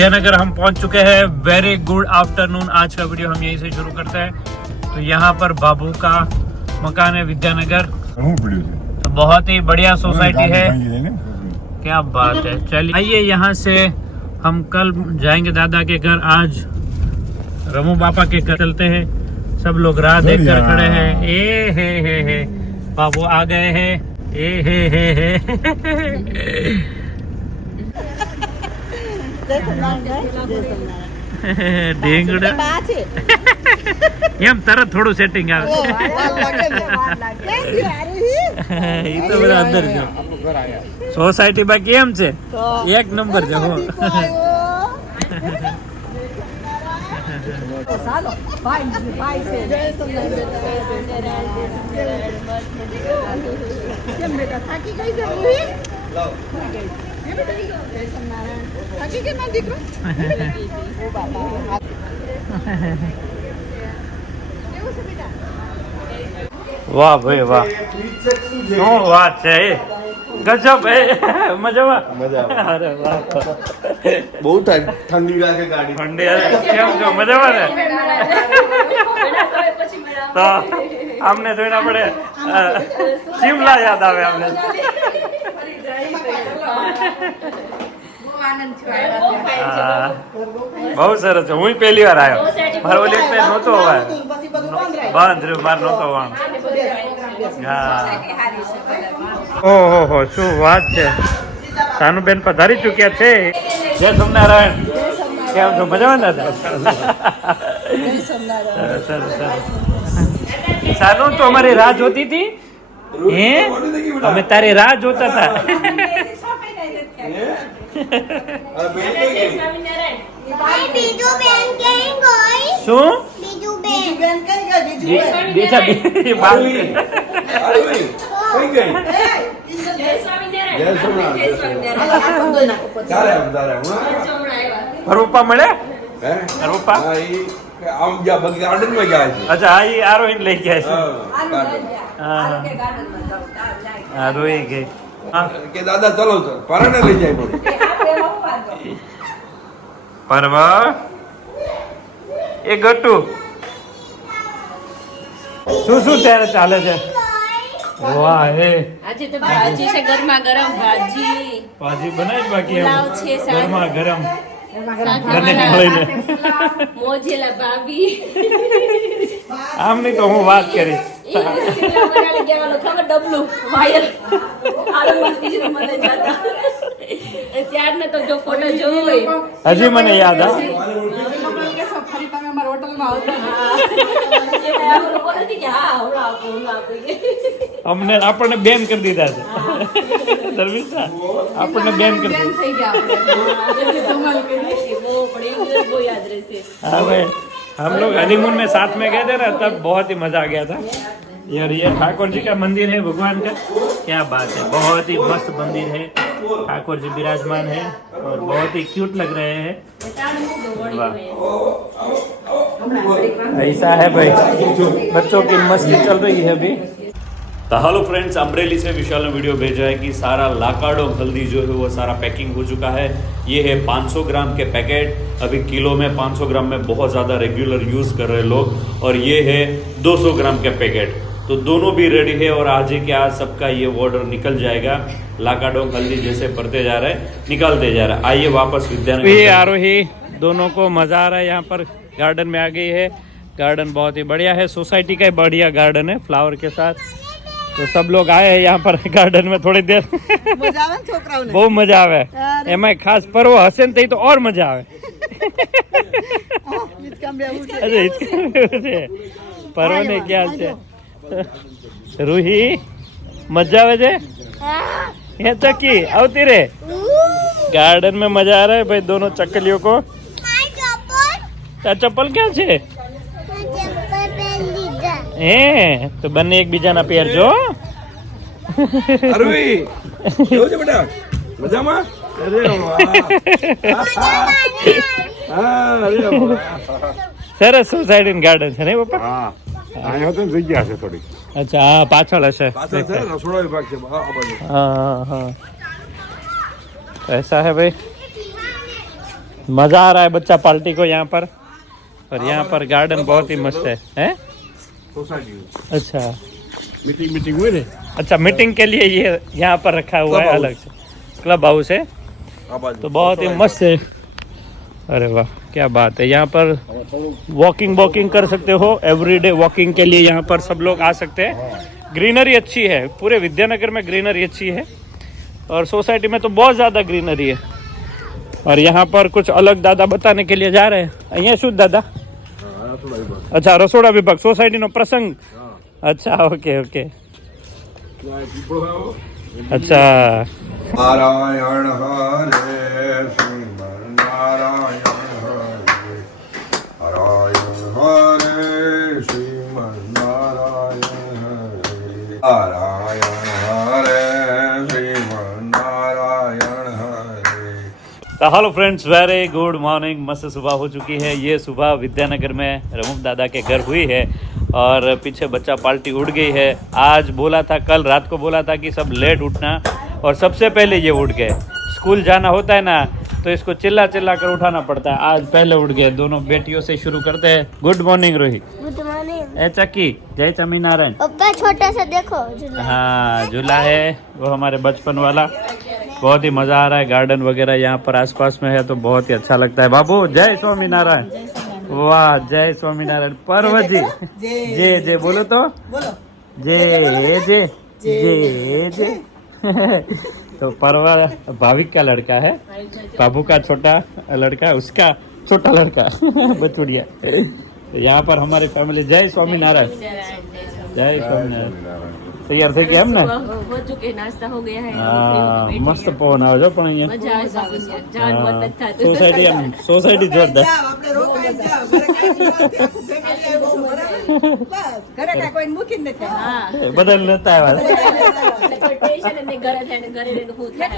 विद्यानगर हम पहुंच चुके हैं। Very good afternoon. आज का वीडियो हम यहीं से शुरू करते हैं। तो यहाँ पर बाबू का मकान है विद्यानगर। तो बहुत ही बढ़िया सोसाइटी है। क्या बात है। चलिए आइए यहाँ से हम कल जाएंगे दादा के घर। आज रमू बापा के घर चलते हैं। सब लोग राह देख कर खड़े हैं। ए हे बाबू आ गए हैं। ए हे ઢીંગડા એમ તરત થોડું સેટિંગ આવે એ તો બધા અંદર જો સોસાયટી બાકી એમ છે એક નંબર છે હો વાહ ભાઈ વાહ શું વાત છે ગજબ મજામાં અરે વાહ બહુ ઠંડી લાગે ગાડી ઠંડી કેમ છો મજામાં ને તો આમને જોઈને આપણે શિમલા યાદ આવે અમને બહુ સરસ છે હું પહેલી વાર આવ્યો મારો ઓલી વખતે નહોતો બંધ રહ્યું મારે નહોતો ઓહો શું વાત છે સાનુબેન પધારી ચૂક્યા છે જય સોમનારાયણ કેમ છો મજામાં દાદા સાનુ તો અમારી રાહ જોતી હતી હે અમે તારી રાહ જોતા હતા શું રૂપા મળે રૂપા અચ્છા હા એ આરોહીને લઈ ગયા છે હા રોઈ ગઈ કે દાદા ચલો પરાણે લઈ જાય પડે પરવા એ ગટુ શું ત્યારે ચાલે છે વાહ હે આજે તો ભાજી છે ગરમા ગરમ ભાજી બનાવી બાકી પુલાવ છે ગરમા ગરમ મોજેલા ભાભી આમ નહીં તો હું વાત કરીશ ખબર ડબલું વાયર ત્યારને તો જો ફોટો જોયો હોય હજી મને યાદ આવે અમને આપણને બેન કરી દીધા છે ધર્મિષ્ઠા આપણને બેન કરી દીધા हाँ भाई हम लोग हनीमून में साथ में गए थे ना तब बहुत ही मजा आ गया था यार ये ठाकुर जी का मंदिर है भगवान का क्या बात है बहुत ही मस्त मंदिर है ठाकुर जी विराजमान है और बहुत ही क्यूट लग रहे हैं ऐसा है भाई बच्चों की मस्ती चल रही है अभी तो हेलो फ्रेंड्स अमरेली से विशाल ने वीडियो भेजा है कि सारा लाकाडो हल्दी जो है वो सारा पैकिंग हो चुका है। ये है 500 ग्राम के पैकेट। अभी किलो में 500 ग्राम में बहुत ज़्यादा रेगुलर यूज़ कर रहे लोग और ये है 200 ग्राम के पैकेट। तो दोनों भी रेडी है और आज ही के आज सबका ये ऑर्डर निकल जाएगा। लाकाडो हल्दी जैसे बढ़ते जा रहे हैं निकालते जा रहे हैं। आइए वापस विद्यानगर आरोही दोनों को मज़ा आ रहा है। यहाँ पर गार्डन में आ गई है। गार्डन बहुत ही बढ़िया है। सोसाइटी का बढ़िया गार्डन है फ्लावर के साथ। तो सब लोग आए हैं यहाँ पर गार्डन में थोड़ी देर बहुत मजा आवे एम खास पर्व हसे न तो और मजा आवे पर्व ने क्या रूही मजा आवे छे ये चक्की आवती रे गार्डन में मजा आ रहा है भाई दोनों चक्कलियों को चप्पल क्या छे तो बने एक बीजा ना पेर जो અરવી કેવું છે બેટા મજામાં અરે વાહ અરે વાહ સરસ સોસાયટી ગાર્ડન છે ને પપ્પા હા અહીંયા તો જગ્યા છે થોડી અચ્છા હા પાછળ હશે પાછળ છે રસોડો વિભાગ છે આ બાજુ हाँ हाँ ऐसा है भाई मजा आ रहा है बच्चा पार्टी को यहाँ पर। और यहाँ पर गार्डन बहुत ही मस्त है, हैं? अच्छा मीटिंग हुई ने अच्छा, मीटिंग के लिए ये यहाँ पर रखा हुआ है, अलग से क्लब हाउस है, तो बहुत ही मस्त है। अरे वाह, क्या बात है। यहाँ पर वॉकिंग कर सकते हो, एवरीडे वॉकिंग के लिए यहाँ पर सब लोग आ सकते हैं। ग्रीनरी अच्छी है, पूरे विद्यानगर में ग्रीनरी अच्छी है, और सोसाइटी में तो बहुत ज़्यादा ग्रीनरी है। और यहाँ पर कुछ अलग दादा बताने के लिए जा रहे हैं। અહીંયા શું દાદા? अच्छा, रसोड़ा विभाग सोसाइटी नो प्रसंग। अच्छा, ओके। अच्छा, नारायण हरे श्रीमन नारायण हरे नारायण हरे श्रीमन नारायण हरे नारायण हरे श्रीमन नारायण हरे। तो hello friends, very good morning. मस्त सुबह हो चुकी है। ये सुबह विद्यानगर में रमूम दादा के घर हुई है, और पीछे बच्चा पार्टी उठ गई है। आज बोला था, कल रात को बोला था कि सब लेट उठना, और सबसे पहले ये उठ गए। स्कूल जाना होता है ना, तो इसको चिल्ला कर उठाना पड़ता है। आज पहले उठ गए। दोनों बेटियों से शुरू करते हैं। Good morning Rohit. Good morning. ए चक्की, जय स्वामीनारायण। पप्पा छोटा सा देखो झूला। हाँ, झूला है वो हमारे बचपन वाला। बहुत ही मजा आ रहा है। गार्डन वगैरह यहाँ पर आसपास में है, तो बहुत ही अच्छा लगता है। बाबू जय स्वामीनारायण। वाह, जय स्वामीनारायण। पर्वत जी जय जय बोलो तो। जय जय जय जय। तो पर्वा भाविक का लड़का है, बाबू का छोटा लड़का, उसका छोटा लड़का बचुड़िया। तो यहाँ पर हमारी फैमिली जय स्वामीनारायण, जय स्वामीनारायण। तैयार થઈ ગયા એમ ને? हो चुके, नाश्ता हो गया है। હા, મસ્ત પવન આવે જો પણ અહીંયા मजा આવે બાપુજી, જાન મન નથી થાતું। સોસાયટી જોરદાર। હા, બદલ નતા આવ્યા। કોઈ ટેન્શન જ નહીં, ઘરે થઈને ઘરે રહીને હું થાય।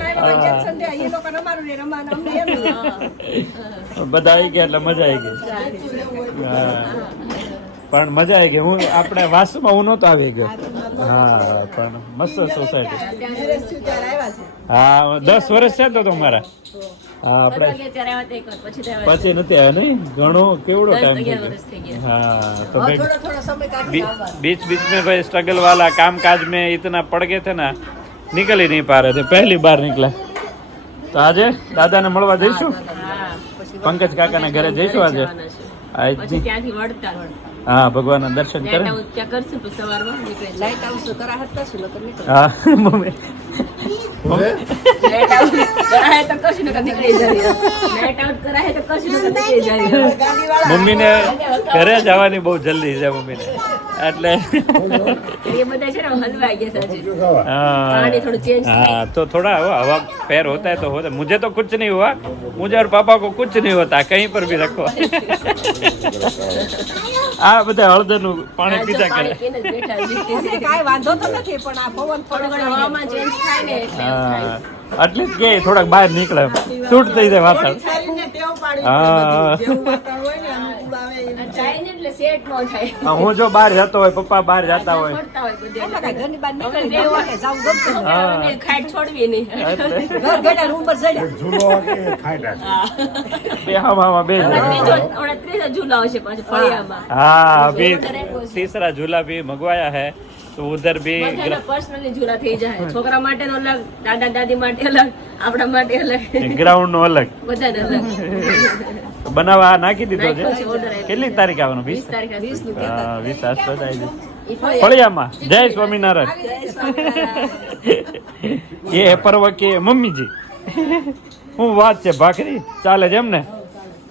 બધા આવી ગયા એટલે મજા આવી ગઈ। હા, પણ મજા આવી ગઈ। હું આપણે વાસુમાં હું નહોતો આવી ગયો। હા, પણ મસ્ત સોસાયટી। હા, 10 વર્ષ છે તો તમારા। હા, આપણે ત્યારે આવ્યા એક વાર, પછી તો પછી નથી આવ્યા નહીં, ઘણો કેવડો 10-11 ટાઈમ વર્ષ થઈ ગયા। हाँ, तो बीच में भाई स्ट्रगल वाला काम काज में इतना पड़ गए थे ना, निकल ही नहीं पा रहे थे। पहली बार निकला। तो आज दादा ने મળવા જઈશું, પંકજ કાકા ના ઘરે જઈશું આજે। પછી ત્યાંથી વળતા हाँ, भगवान ना दर्शन લાઈટ करे। હાઉસ ત્યાં કરશું, પછી સવારમાં નીકળે। લાઈટ હાઉસ તો કરા હતા શું નકર નીકળે। हाँ, मम्मी લાઈટ હાઉસ કરાય તો કશું નકર નીકળી જાય। લાઈટ આઉટ કરાય તો કશું નકર નીકળી જાય। મમ્મી ને ઘરે જવાની બહુ જલ્દી છે મમ્મી ને, એટલે ये બધા છે ને હલવાઈ ગયા સાચી। हाँ, पानी थोड़ा चेंज हाँ, तो थोड़ा हवा फेर होता है तो होता है। मुझे तो कुछ नहीं हुआ, मुझे और पापा को कुछ नहीं होता, कहीं पर भी रखो। આ બધા હળદરનું પાણી પીતા કરે। પીને જ બેઠા છે। કાંઈ વાંધો તો નથી, પણ આ પવન થોડું ઘણું હવામાન ચેન્જ થાય ને એટલે એવું થાય। હા, એટલે જ કે થોડાક બહાર નીકળે, શૂટ થઈ જાય વાતાવરણ। શરીરને ટેવ પાડી હા, જેવું વાતાવરણ હોય ને અનુકૂળ આવે એવું. જાય ને એટલે સેટ ન થાય। હું જો બહાર જતો હોય, પપ્પા બહાર જતા હોય, ફરતા હોય બધે। એમાં કાંઈ ઘરની બહાર નીકળી બે જવું વાર કે જાવું ગમતું નથી. હા, અમે ખાટ છોડવી નહીં। એટલે ઘર ઘટા રૂમ પર ચડ્યા. બે હામાં બે હમણાં ત્રીજો ઝૂલો આવશે પાછો ફળિયામાં। हाँ, अभी तीसरा झूला भी मंगवाया है, तो उधर भी બધાના પર્સનલી ઝૂલા થઈ જાય। છોકરા માટે અલગ, દાદા દાદી માટે અલગ, આપણા માટે અલગ, ગ્રાઉન્ડ નો અલગ બધાને અલગ। બનાવવા નાખી દીધો છે। નાખ્યો છે order આપ્યો। કેટલી તારીખ આવવાનું? 20 તારીખે 20 નું કહેતા હા, 20 આસપાસ આવી જશે। ઈ ફળિયા। ફળિયામાં જય સ્વામિનારાયણ। ये है पर्व के मम्मी जी। હું વાત છે, ભાખરી ચાલે છે એમ ને?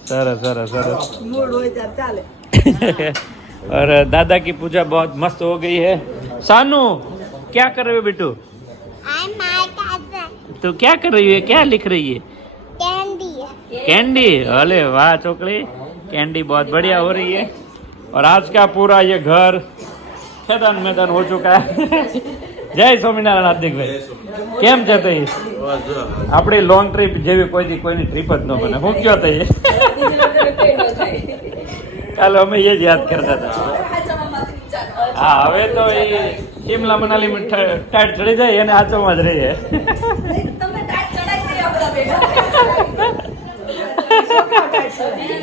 સરસ સરસ સરસ। મૂડ હોય ત્યારે ચાલે. और दादा की पूजा बहुत मस्त हो गई है। सानू क्या कर रहे हो बेटू? तो क्या कर रही है, क्या लिख रही है? कैंडी। अरे वाह चोकली, कैंडी बहुत बढ़िया हो रही है। और आज का पूरा ये घर खेदान मैदान हो चुका है। जय स्वामीनारायण हार्दिक भाई, કેમ છે તઈ? આપણી લોંગ ટ્રીપ જેવી કોઈની ટ્રીપ જ ન બને। હું કયો તઈ? કાલે અમે એ જ યાદ કરતા હતા। હા, હવે તો એ શિમલા મનાલી માં ટાઈટ ચડી જાય એને આચોમાં જ રહીએ।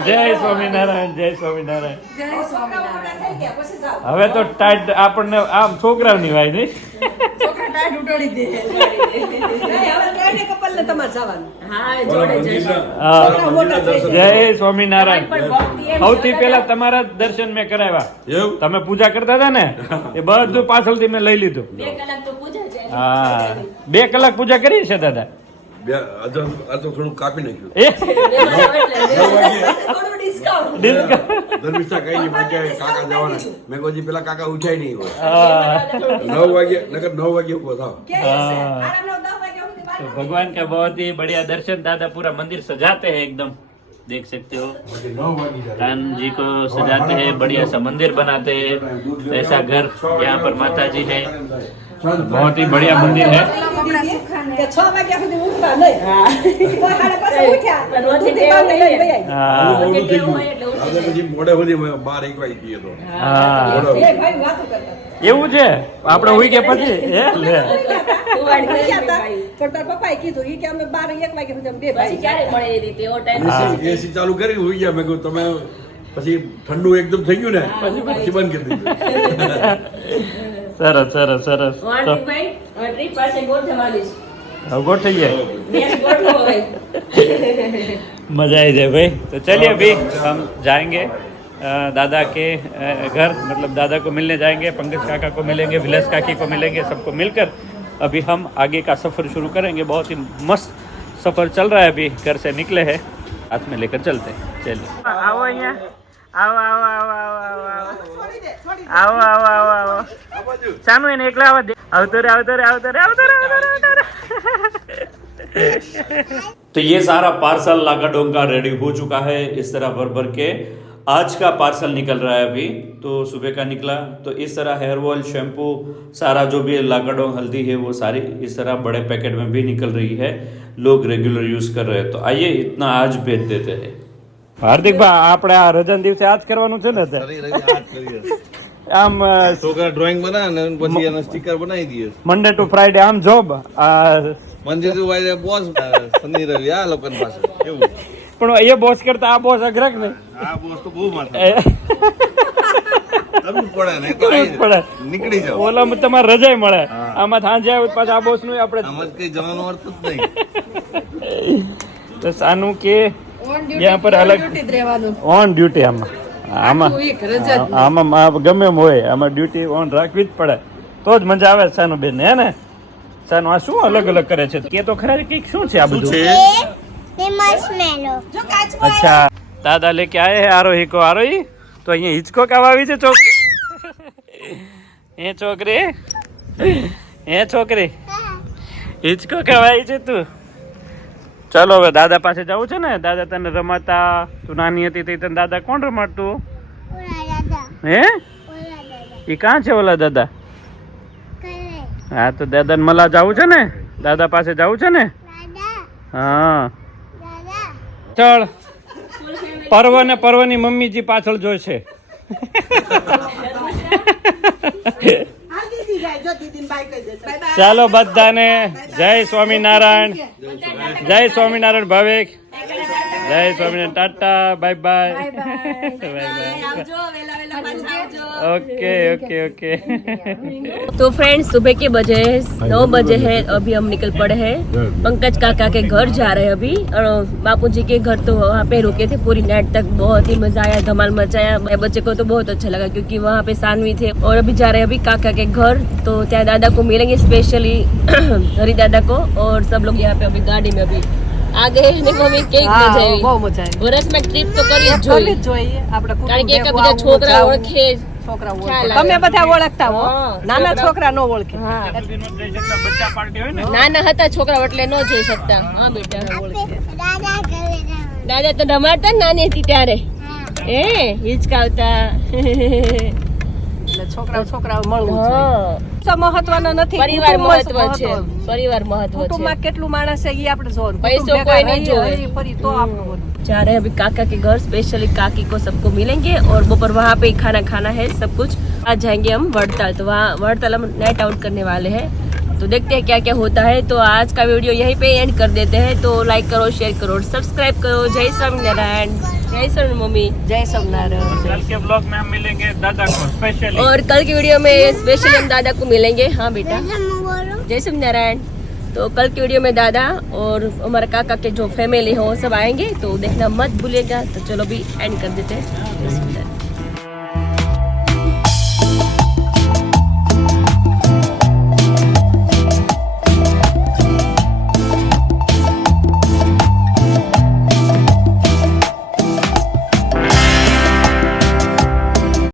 જય સ્વામિનારાયણ જય સ્વામિનારાયણ. છોકરાઓ મોટા થઈ ગયા પછી જાઓ. હવે તો ટાઈટ આપણને આમ છોકરાઓની વાય નહીં. છોકરા ટાઢ ઉડાડી દે. નહીં, હવે ત્રણેય કપલને તમારે જવાનું. હા જોડે જઈશું. હા. છોકરા મોટા થઈ ગયા. જય સ્વામિનારાયણ. પણ ભક્તિ એમ સૌથી જોતા પહેલા તમારા જ દર્શન મેં કરાવ્યા. એવું તમે પૂજા કરતા હતા ને એ બધું પાછળથી મેં લઈ લીધું. 2 કલાક તો પૂજા છે. હા 2 કલાક પૂજા કરી છે દાદા. આ તો થોડું કાપી નાખ્યું. એ થોડું discount. ધર્મિષ્ઠા કઈ નહીં બાકી કાકા જવાના મેં કહું પેલા કાકા ઉઠાય નહીં હોય હા. 9 વાગે નકર 9 વાગે ઉભો થાવ કે હશે? આરામનો 10 વાગ્યા સુધી तो બાર भगवान का बहुत ही बढ़िया दर्शन दादा पूरा मंदिर सजाते हैं एकदम देख सकते हो कान जी को सजाते हैं बढ़िया सा मंदिर बनाते हैं ऐसा घर यहाँ पर माता जी है बहुत ही बढ़िया मंदिर है કે 6 વાગ્યા સુધી ઉઠતા નહીં. તો સાડા પાંચે ઉઠ્યા. પણ રોજે દૂધની બાવલી લઈને વહી આવી. हाँ રોજે ટેવ હોય એટલે ઉઠી આજે પછી મોડે સુધી 12 1 વાગે ગયો તો हाँ એ ભાઈ વાતો કરતા. એવું છે આપણે હોઈ ગયા પછી એ લે ઉવાડી ગયા હતા. ભાઈ. પણ તારા પપ્પાએ કીધું ઈ કે અમે 12 1 વાગ્યા સુધી અમે બે પછી ભાઈ ક્યારે મળે એ રીતે એવો ટાઈમ એસી ચાલુ કરી હોઈ ગયા મેં કહ્યું તમે પછી ઠંડુ એકદમ થઈ ગયું ને પછી બંધ કરી દીધું સરસ સરસ સરસ તો ભાઈ હવે ટ્રીપ પાસે ગોઠવવાની છે. હવે ગોઠવી જાય બેસ ગોઠવો હવે. मजा आई जाए भाई तो चलिए अभी हम जाएंगे दादा के घर मतलब दादा को मिलने जाएंगे पंकज काका को मिलेंगे विलास काकी को मिलेंगे सबको मिलकर अभी हम आगे का सफ़र शुरू करेंगे बहुत ही मस्त सफ़र चल रहा है अभी घर से निकले हैं हाथ में लेकर चलते हैं चलिए आओ आओ आओ आओ आओ आओ आओ आओ आओ आओ चानू એને એકલા આવા દે આવતો રે આવતો રે આવતો રે આવતો રે આવતો રે तो ये सारा पार्सल लाकाडोंग का रेडी हो चुका है इस तरह भर भर के आज का पार्सल निकल रहा है अभी तो सुबह का निकला तो इस तरह हेयर ऑयल शैम्पू सारा जो भी लाकाडोंग हल्दी है वो सारी इस तरह बड़े पैकेट में भी निकल रही है लोग रेगुलर यूज कर रहे हैं तो आइए इतना आज भेज देते हैं હાર્દિક ભાઈ આપણે આ રજાના દિવસે આજ કરવાનું છે ને આમ છોકરા ડ્રોઈંગ બનાવે ને પછી એના સ્ટીકર બનાવી દઈએ મંડે ટુ ફ્રાઈડે આમ જોબ મંદિર તો વાય બોસ શનિ રવિ આ લોકો પાસે એવું પણ એ બોસ કરતા આ બોસ અઘરક નહીં આ બોસ તો બહુ માથા કરવું પડે ને તો પડે નીકળી જાવ ઓલામાં તમારે રજાઈ મળે આમાં સાંજે આવે પાછા આ બોસ નું આપણે આમ જ કઈ જવાનો અર્થ જ નહીં તો સાનું કે यहाँ पर अलग ऑन ड्यूटी આમાં ગમે એમ હોય આમાં ડ્યુટી ઓન રાખવી જ પડે તો જ મજા આવે સાનું બેન હે ને સાનું આ શું અલગ અલગ કરે છે કે તો ખરા કઈક શું છે આ બધું ये मार्शमेलो અચ્છા દાદા લેકે આયે હે આરોહી કો આરોહી તો અહીંયા હિચકો કાવા આવી છે છોકરી એ છોકરી હિચકો કાવા આવી છે તું ચાલો હવે દાદા પાસે જવું છે ને દાદા તને રમાતા તું નાની હતી તે તને દાદા કોણ રમાડતું ओला दादा હે ओला दादा એ કાં છે ઓલા દાદા करे હા તો દાદાને મળવા જવું છે ને દાદા પાસે જવું છે ને दादा હા दादा ચલ પર્વ ને પર્વની મમ્મીજી પાછળ જોઈશે હાલ દીદી જાય જો દીદીને બાય કહી દે બાય બાય ચાલો બધાને જય સ્વામિનારાયણ જય સ્વામિનારાયણ ભાવેક જય Swaminarayan Tata bye bye bye આવજો વેલા વેલા પાછા આવજો ओके ओके ओके तो फ्रेंड्स सुबह के बजे 9 बजे है अभी हम निकल पड़े हैं पंकज काका के घर जा रहे हैं अभी बापू जी के घर तो वहाँ पे रुके थे पूरी नाइट तक बहुत ही मजा आया धमाल मचाया मेरे बच्चे को तो बहुत अच्छा लगा क्योंकि वहाँ पे सानवी थे और अभी जा रहे हैं अभी काका के घर तो त्या दादा को मिलेंगे स्पेशली हरी दादा को और सब लोग यहाँ पे अभी गाड़ी में अभी आ गए ने मम्मी કેવી મજા આવી બહુ મજા આવી વર્ષમાં ટ્રીપ તો કરવી જ જોઈએ જોઈએ આપણે કારણ કે એકબીજા છોકરા ઓળખે છોકરા ખ્યાલ તમે આવે. બધા ઓળખતા હો હા, નાના છોકરા. છોકરા નો ઓળખે હા બચ્ચા પાર્ટી હોય ને નાના હતા છોકરા એટલે ન જઈ શકતા હા બેટા दादा करे દાદા તો રમાડતા ને નાની હતી ત્યારે એ હિચકાવતા એટલે છોકરા મળવું જોઈએ હા. તો મહત્વનો નથી પરિવાર કુટુંબ જ મહત્વ છે પરિવાર મહત્વ કુટુંબમાં છે કેટલું માણસ છે એ આપણે જોવાનું પૈસો કુટુંબ ભેગા કોઈ નહીં રહીએ, જોવે. હરી ફરી તો આપણું બધું जा रहे हैं अभी काका के घर स्पेशली काकी को सबको मिलेंगे और दोपहर वहाँ पे ही खाना खाना है सब कुछ आज जाएंगे हम वड़ताल तो वहाँ वड़ताल हम नाइट आउट करने वाले हैं तो देखते हैं क्या क्या होता है तो आज का वीडियो यहीं पे एंड कर देते हैं तो लाइक करो शेयर करो सब्सक्राइब करो जय स्वामीनारायण जय सोन मम्मी। जय सोमनारायण। कल के ब्लॉग में हम मिलेंगे दादा को स्पेशली। और कल की वीडियो में स्पेशली हम दादा को मिलेंगे। हाँ बेटा, बोलो जय सोमनारायण। तो कल की वीडियो में दादा और हमारे काका के जो फैमिली हो सब आएंगे, तो देखना मत भूलिएगा। तो चलो भी एंड कर देते हैं।